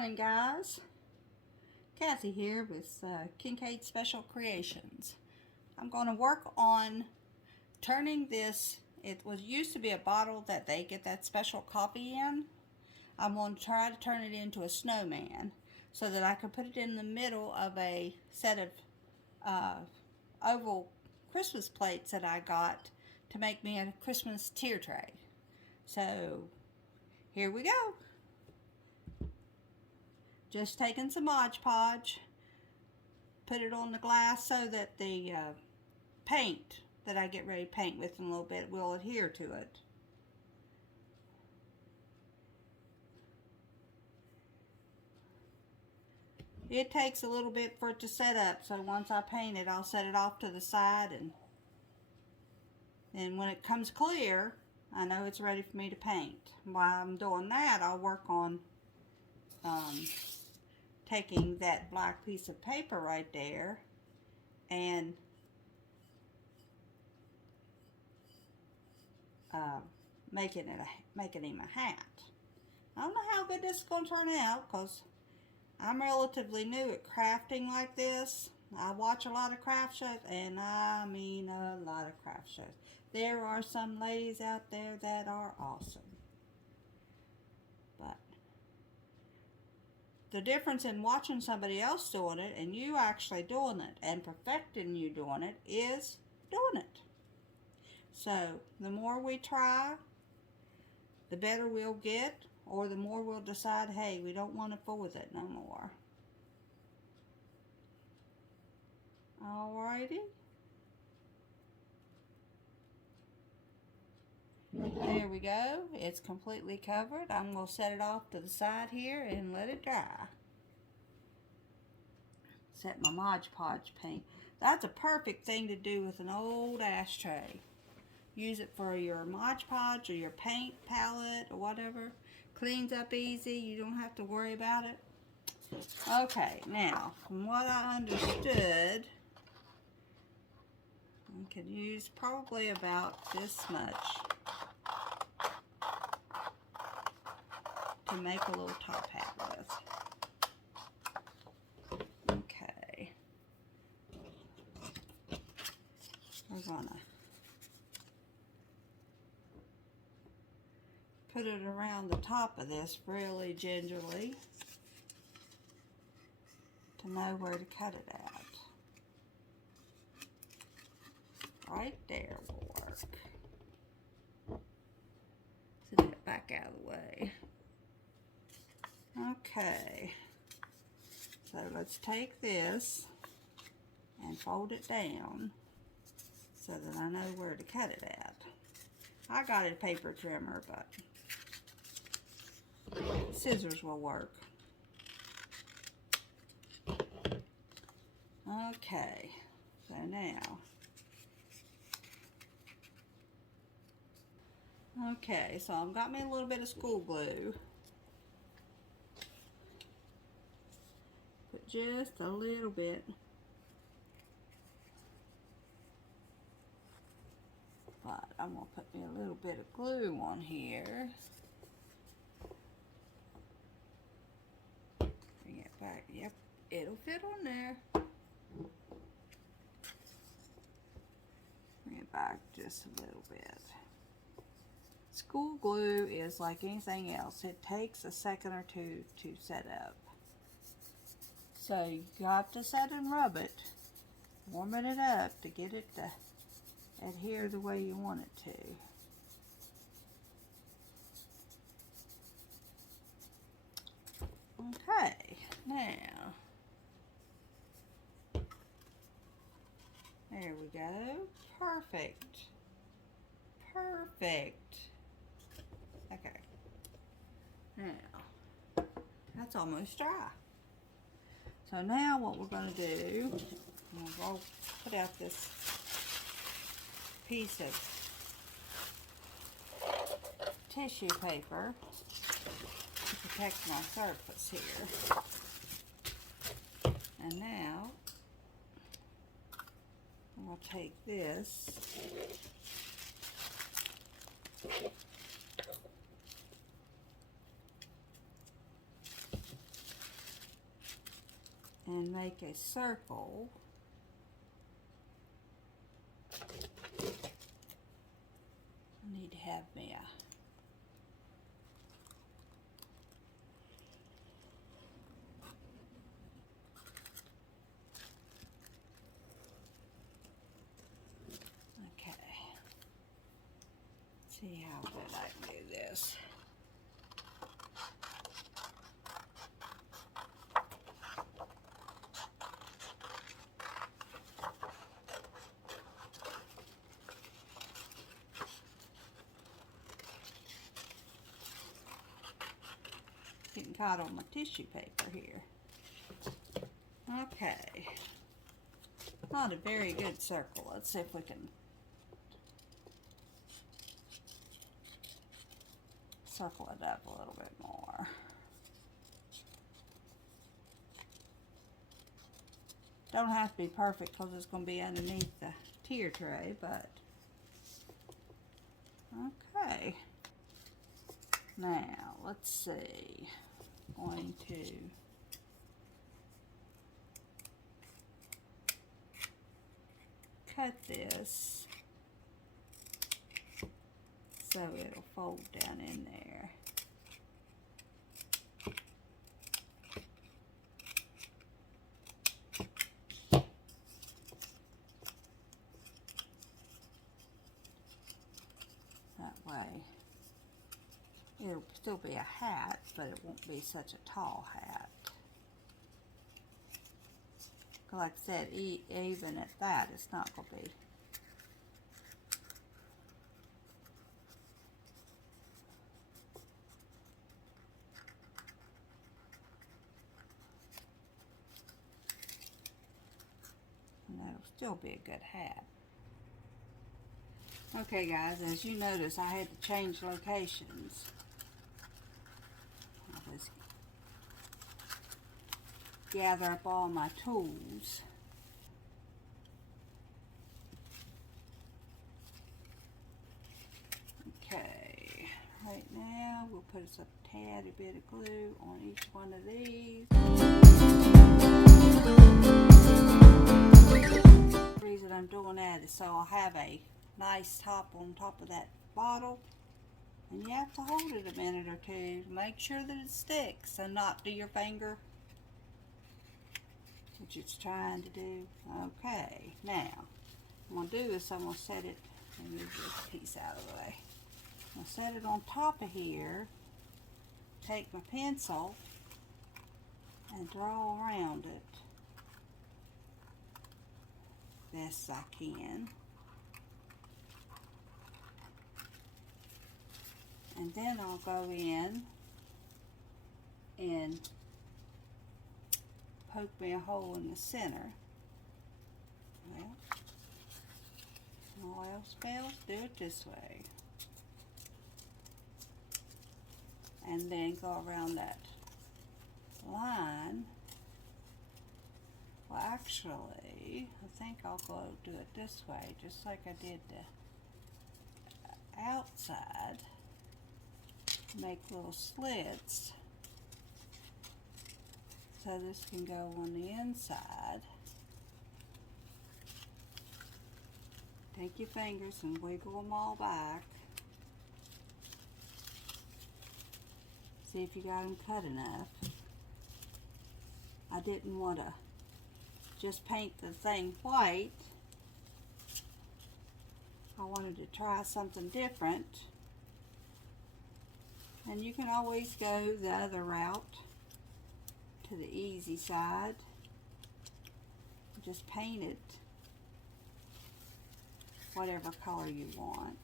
morning, guys. Kathy here with Kincaid Special Creations. I'm going to work on turning this. It used to be a bottle that they get that special coffee in. I'm going to try to turn it into a snowman so that I can put it in the middle of a set of oval Christmas plates that I got to make me a Christmas tier tray. So here we go. Just taking some Mod Podge, put it on the glass so that the paint that I get ready to paint with in a little bit will adhere to it. It takes a little bit for it to set up, so once I paint it, I'll set it off to the side, and when it comes clear, I know it's ready for me to paint. While I'm doing that, I'll work on taking that black piece of paper right there and making him a hat. I don't know how good this is going to turn out because I'm relatively new at crafting like this. I watch a lot of craft shows, and I mean a lot of craft shows. There are some ladies out there that are awesome. But the difference in watching somebody else doing it and you actually doing it and perfecting you doing it is doing it. So the more we try, the better we'll get, or the more we'll decide, hey, we don't want to fool with it no more. Alrighty. There we go. It's completely covered. I'm going to set it off to the side here and let it dry. Set my Mod Podge paint. That's a perfect thing to do with an old ashtray. Use it for your Mod Podge or your paint palette or whatever. Cleans up easy. You don't have to worry about it. Okay, now, from what I understood, I could use probably about this much to make a little top hat with. Okay. We're gonna put it around the top of this really gingerly to know where to cut it at. Right there will work. Set it back out of the way. Okay, so let's take this and fold it down so that I know where to cut it at. I got a paper trimmer, but scissors will work. Okay, so now, okay, so I've got me a little bit of school glue. Put just a little bit. But I'm going to put me a little bit of glue on here. Bring it back. Yep, it'll fit on there. Bring it back just a little bit. School glue is like anything else. It takes a second or two to set up. So you got to set and rub it, warming it up to get it to adhere the way you want it to. Okay, now, there we go. Perfect. Perfect. Okay. Now, that's almost dry. So now what we're going to do, I'll put out this piece of tissue paper to protect my surface here. And now I'm going to take this make a circle. I need to have me a see how good I can do this. Getting caught on my tissue paper here. Okay. Not a very good circle. Let's see if we can circle it up a little bit more. Don't have to be perfect because it's going to be underneath the tier tray, but okay. Now, let's see. Going to cut this so it'll fold down in there. That way it'll still be a hat, but it won't be such a tall hat. Like I said, even at that, it's not going to be. And that'll still be a good hat. Okay guys, as you notice, I had to change locations. I was gather up all my tools. Okay, right now we'll put a tad bit of glue on each one of these. The reason I'm doing that is so I'll have a nice top on top of that bottle, and you have to hold it a minute or two to make sure that it sticks and not to your finger, which it's trying to do. Okay, now what I'm going to do is I'm going to set it, and move this piece out of the way. I'm going to set it on top of here, take my pencil and draw around it best I can. And then I'll go in and poke me a hole in the center. Well, all else fails, do it this way. And then go around that line. Well, actually, I think I'll go do it this way, just like I did the outside. Make little slits so this can go on the inside. Take your fingers and wiggle them all back. See if you got them cut enough. I didn't want to just paint the thing white. I wanted to try something different. And you can always go the other route to the easy side. Just paint it whatever color you want.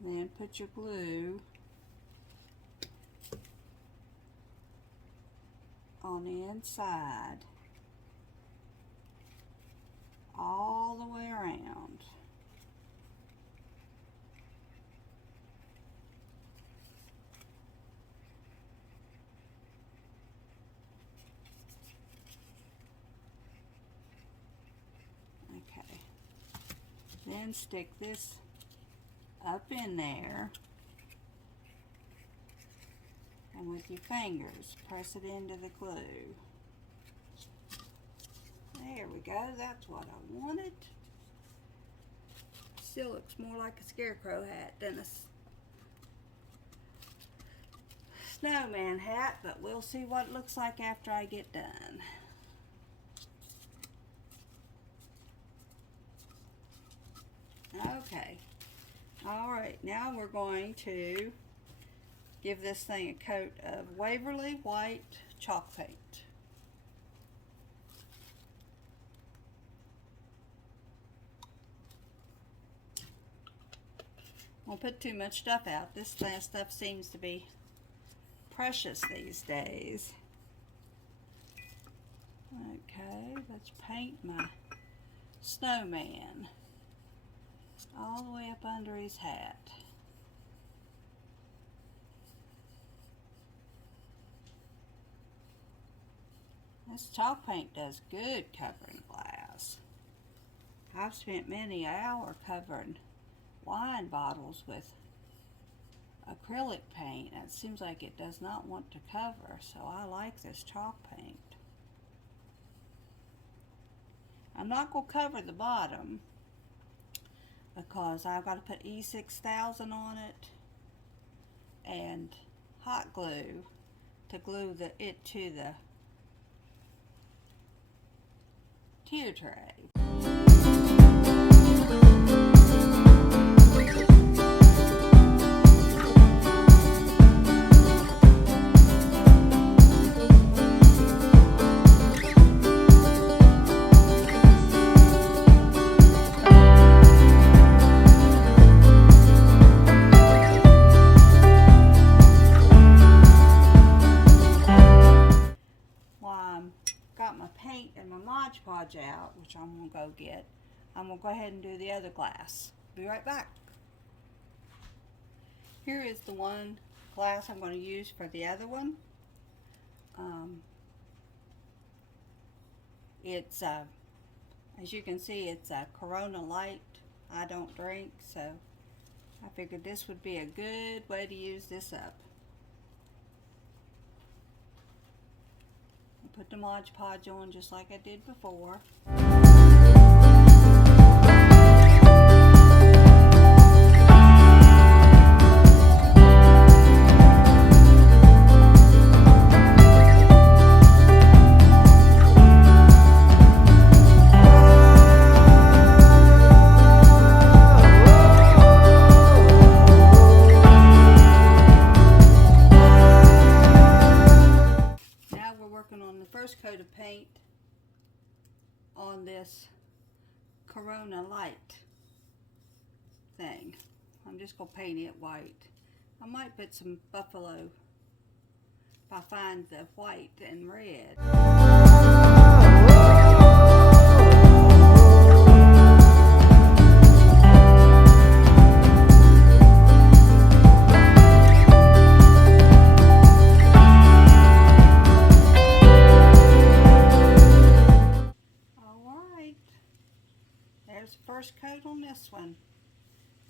Then put your glue on the inside all the way around. Okay. Then stick this up in there And with your fingers, press it into the glue. There we go, that's what I wanted. Still looks more like a scarecrow hat than a snowman hat, but we'll see what it looks like after I get done. Okay, alright, now we're going to give this thing a coat of Waverly White chalk paint. Won't put too much stuff out. This stuff seems to be precious these days. Okay, let's paint my snowman all the way up under his hat. This chalk paint does good covering glass. I've spent many an hour covering wine bottles with acrylic paint, and it seems like it does not want to cover, so I like this chalk paint. I'm not going to cover the bottom because I've got to put E6000 on it and hot glue to glue it to the tier tray. Mod Podge out, which I'm going to go get, I'm going to go ahead and do the other glass. Be right back. Here is the one glass I'm going to use for the other one. It's as you can see, it's a Corona Light. I don't drink, so I figured this would be a good way to use this up. Put the Mod Podge on just like I did before. Coat of paint on this Corona Light thing. I'm just going to paint it white. I might put some buffalo if I find the white and red. First coat on this one,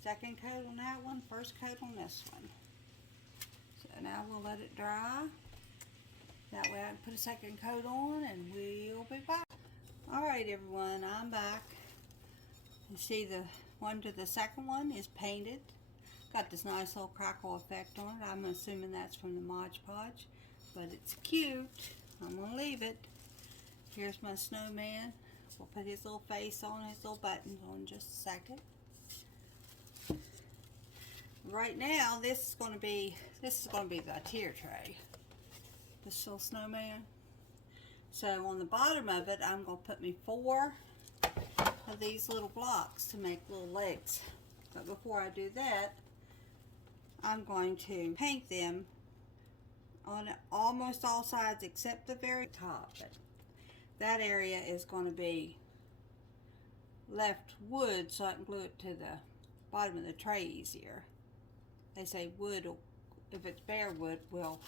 second coat on that one, first coat on this one. So now we'll let it dry. That way I can put a second coat on and we'll be back. Alright everyone, I'm back. You see the one to the second one is painted. Got this nice little crackle effect on it. I'm assuming that's from the Mod Podge, but it's cute. I'm going to leave it. Here's my snowman. We'll put his little face on, his little buttons on in just a second. Right now, this is going to be the tier tray. This little snowman. So on the bottom of it, I'm going to put me 4 of these little blocks to make little legs. But before I do that, I'm going to paint them on almost all sides except the very top. That area is going to be left wood so I can glue it to the bottom of the tray easier. They say wood, if it's bare wood, will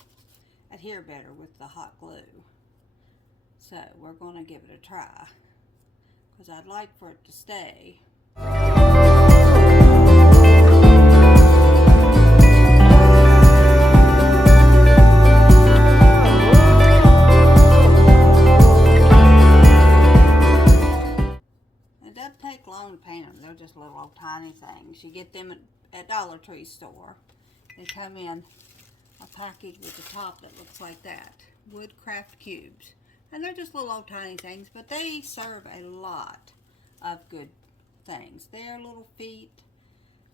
adhere better with the hot glue. So we're going to give it a try because I'd like for it to stay. It doesn't take long to paint them. They're just little old tiny things. You get them at Dollar Tree store. They come in a package with a top that looks like that. Woodcraft cubes. And they're just little old tiny things, but they serve a lot of good things. They're little feet.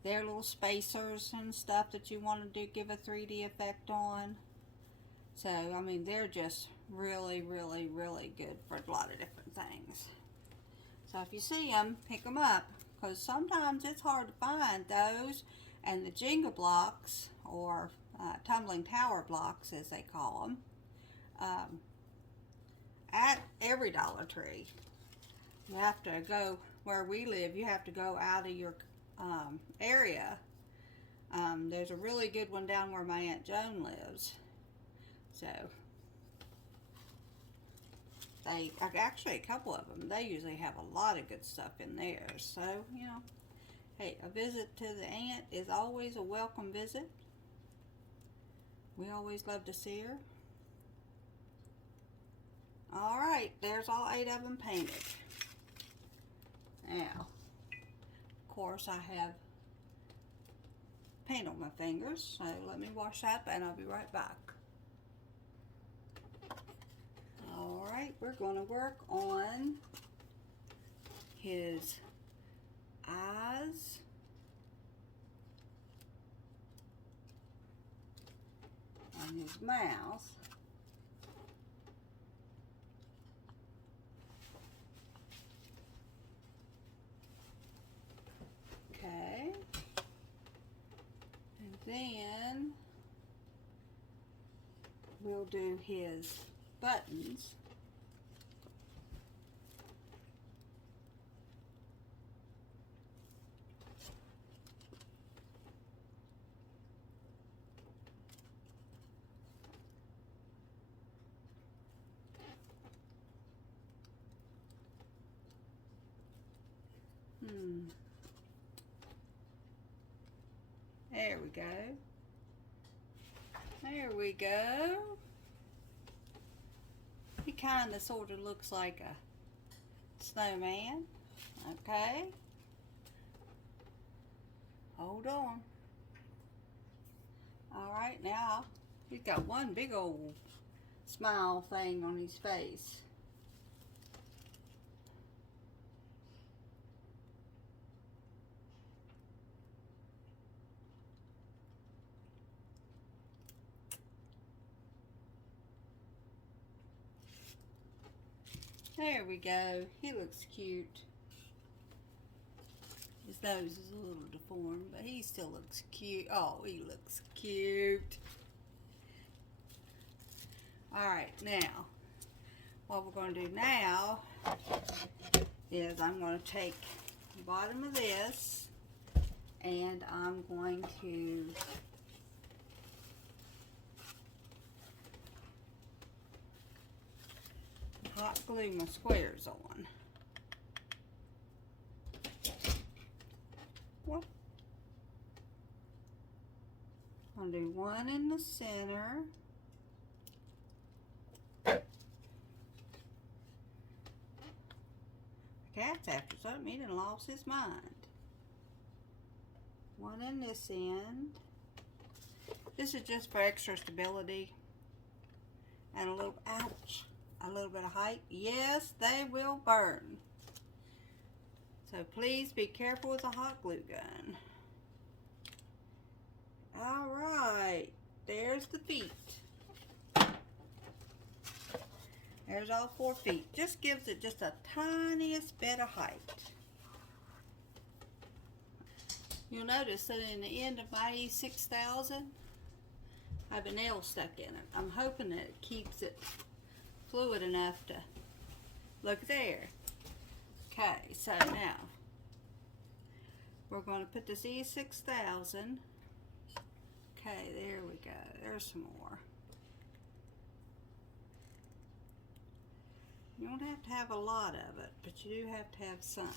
They're little spacers and stuff that you want to give a 3D effect on. So, I mean, they're just really, really, really good for a lot of different things. So if you see them, pick them up, because sometimes it's hard to find those and the Jenga blocks, or tumbling tower blocks as they call them, at every Dollar Tree. You have to go, where we live, you have to go out of your area. There's a really good one down where my Aunt Joan lives. So, they, actually a couple of them, they usually have a lot of good stuff in there. So, you know, hey, a visit to the aunt is always a welcome visit. We always love to see her. Alright, there's all 8 of them painted. Now, of course, I have paint on my fingers, so let me wash that and I'll be right back. Alright, we're going to work on his eyes and his mouth. Okay. And then we'll do his buttons. There we go. There we go. He kind of sort of looks like a snowman. Okay. Hold on. Alright, now he's got one big old smile thing on his face. There we go. He looks cute. His nose is a little deformed, but he still looks cute. Oh, he looks cute. Alright, now, what we're going to do now is I'm going to take the bottom of this and I'm going to hot glue my squares on. Well, I'll do one in the center. The cat's after something. He done lost his mind. One in this end. This is just for extra stability and a little, ouch, a little bit of height. Yes, they will burn. So please be careful with a hot glue gun. Alright, there's the feet. There's all 4 feet. Just gives it just a tiniest bit of height. You'll notice that in the end of my E6000, I have a nail stuck in it. I'm hoping that it keeps it fluid enough to look there. Okay, so now we're going to put this E6000. Okay, there we go. There's some more. You don't have to have a lot of it, but you do have to have some.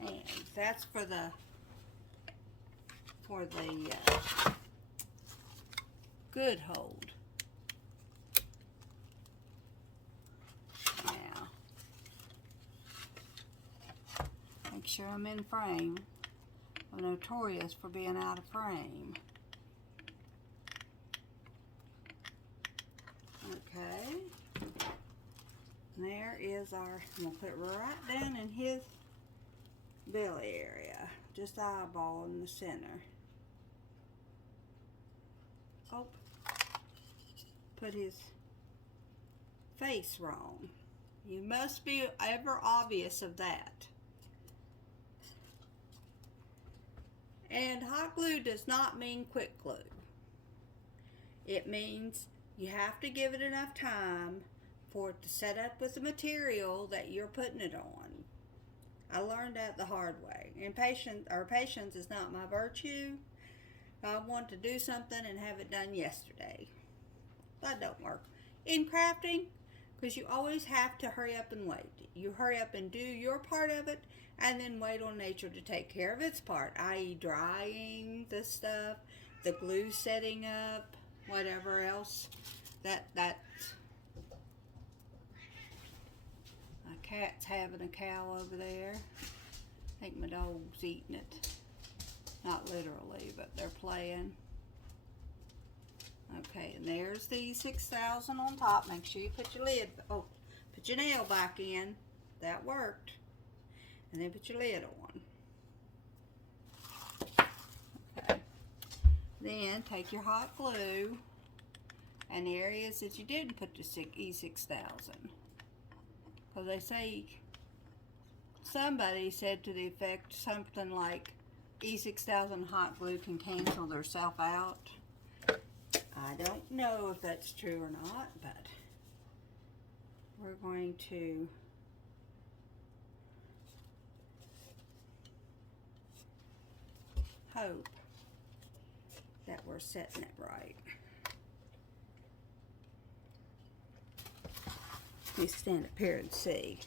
And that's for the good hold. Now, Make sure I'm in frame. I'm notorious for being out of frame. Okay. There is our, I'm going to put it right down in his belly area. Just the eyeball in the center. Oh. Put his face wrong. You must be ever obvious of that. And hot glue does not mean quick glue. It means you have to give it enough time for it to set up with the material that you're putting it on. I learned that the hard way. And patience is not my virtue. I want to do something and have it done yesterday. That don't work. In crafting, because you always have to hurry up and wait. You hurry up and do your part of it, and then wait on nature to take care of its part, i.e. drying the stuff, the glue setting up, whatever else. My cat's having a cow over there. I think my dog's eating it. Not literally, but they're playing. Okay, and there's the 6,000 on top. Make sure you put your put your nail back in. That worked. And then put your lid on. Okay. Then take your hot glue and the areas that you didn't put the E6000. Because they say, somebody said to the effect something like E6000 hot glue can cancel theirself out. I don't know if that's true or not, but we're going to hope that we're setting it right. Let me stand up here and see.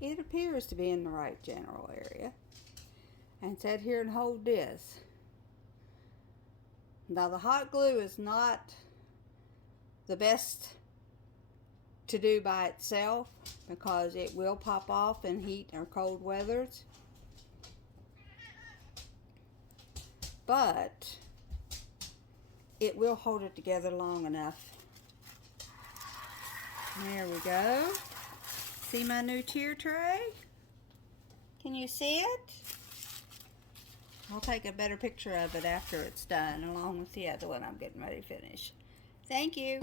It appears to be in the right general area. And sit here and hold this. Now the hot glue is not the best to do by itself because it will pop off in heat or cold weathers. But it will hold it together long enough. There we go. See my new tier tray? Can you see it? I'll take a better picture of it after it's done, along with the other one I'm getting ready to finish. Thank you.